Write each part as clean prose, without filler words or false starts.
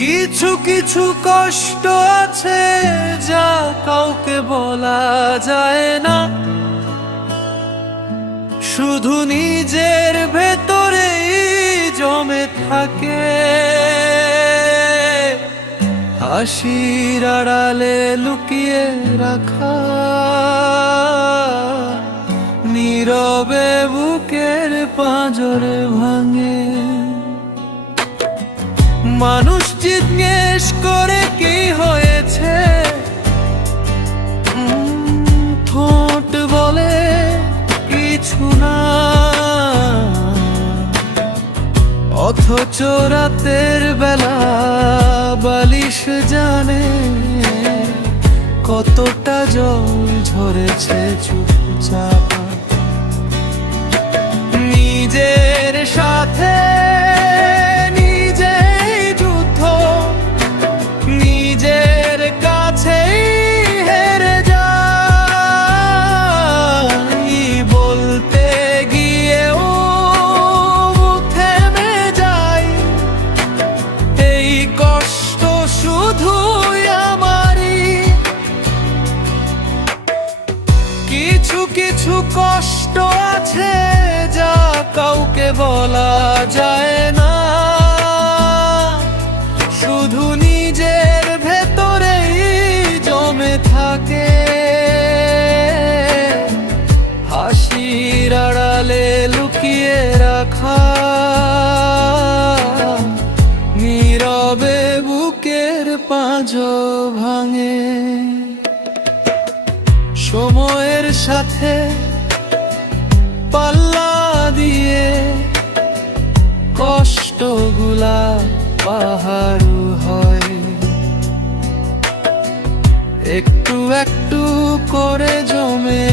কিছু কিছু কষ্ট আছে যা কাউকে বলা যায় না, শুধু নিজের ভেতরেই জমে থাকে। হাসির আড়ালে লুকিয়ে রাখা, নীরবে বুকের পাঁজরে ভাঙে। মানুষ জিজ্ঞেস করে কি হয়েছে, ঠোঁট বলে কিছু না, অথচ রাতের বেলা বালিশ জানে কতটা জল ঝরেছে চুপচাপ। নিজের সাথে নিজেই যুদ্ধ, নিজের কাছেই হেরে যাই। বলতে গিয়েও থেমে যাই, এই কষ্ট শুধুই আমারই। কিছু কিছু কষ্ট আছে যা কাউকে বলা যায় না, শুধু নিজের ভেতরেই জমে থাকে। হাসির আড়ালে লুকিয়ে রাখা, নীরবে বুকের পাঁজর ভাঙে। সময়ের সাথে পাল্লা দিয়ে কষ্টগুলা পাহাড় হয়, একটু একটু করে জমে।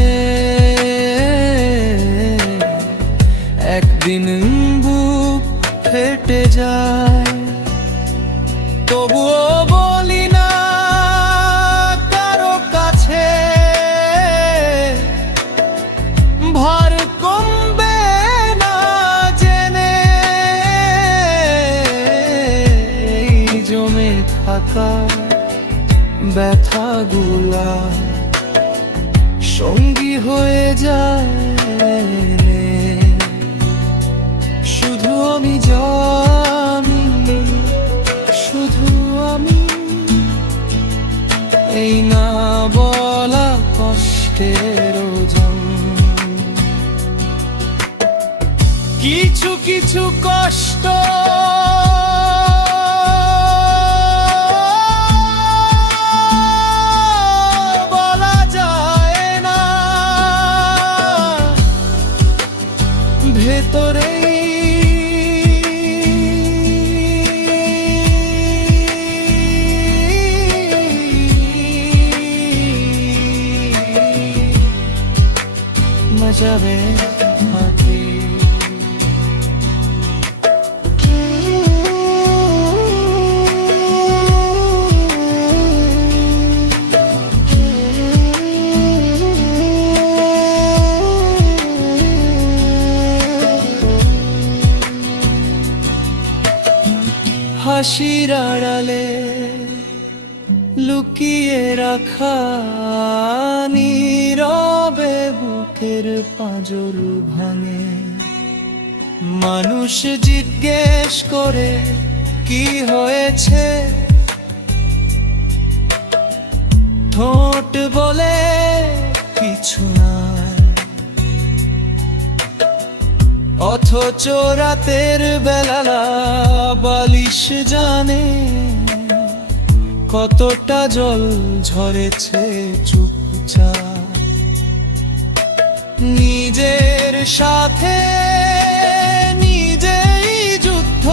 একদিন বুক ফেটে যায়, তবুও বলি না কারো কাছে, ভার কমবে না জেনে। জমে থাকা ব্যথাগুলা সঙ্গী হয়ে যায়, শুধু আমি জানি, শুধু আমি। এই না বলা কষ্টের ওজন। কিছু কিছু কষ্ট বলা যায় না, ভেতরেই মজাবে হাতি। হাসির আড়ালে লুকিয়ে রাখা, নীরবে বুকের পাঁজর ভাঙে। মানুষ জিজ্ঞেস করে কি হয়েছে, ঠোঁট বলে কিছু না, অথচ রাতের বেলা বালিশ জানে কতটা জল ঝরেছে চুপচাপ। নিজের সাথে নিজেই যুদ্ধ,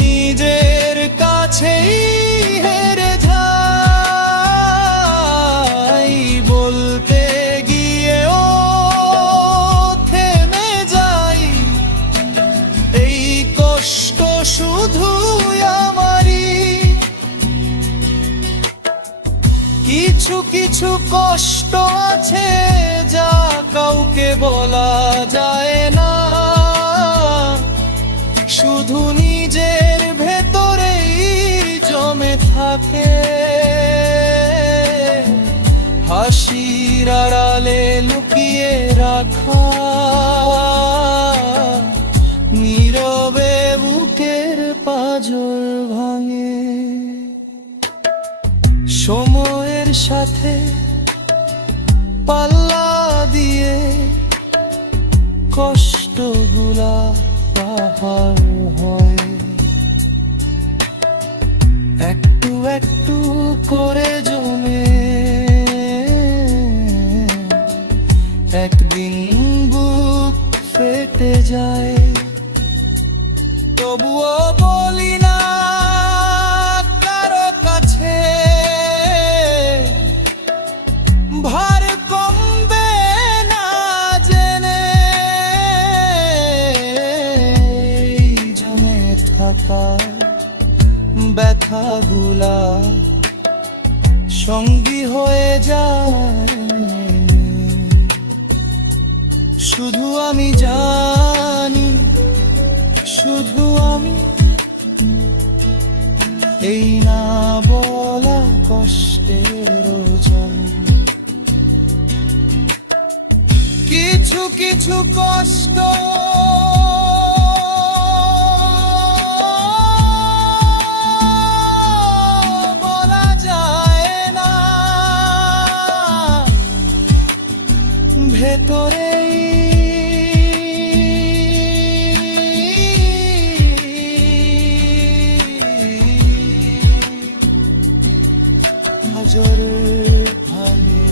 নিজের কাছেই হেরে যাই। বলতে গিয়েও থেমে যাই, এই কষ্ট শুধু আমারই। কিছু কিছু কষ্ট আছে যা কাউকে বলা যায় না, শুধু নিজের ভেতরেই জমে থাকে। হাসির আড়ালে লুকিয়ে রাখা, নীরবে বুকের পাঁজর ভাঙে। সময়ের সাথে পাল্লা দিয়ে কষ্টগুলা পাহাড় হয়, একটু একটু করে জমে একদিন বুক ফেটে যায়। তবুও বলি না কারো কাছে, ভার কমবে না জেনে। জমে থাকা ব্যথাগুলা সঙ্গী হয়ে যায়। শুধু আমি জানি, শুধু আমি, এই না বলা কষ্টের ওজন। কিছু কিছু কষ্ট বলা যায় না, ভেতরেই হাজার ভাঙে।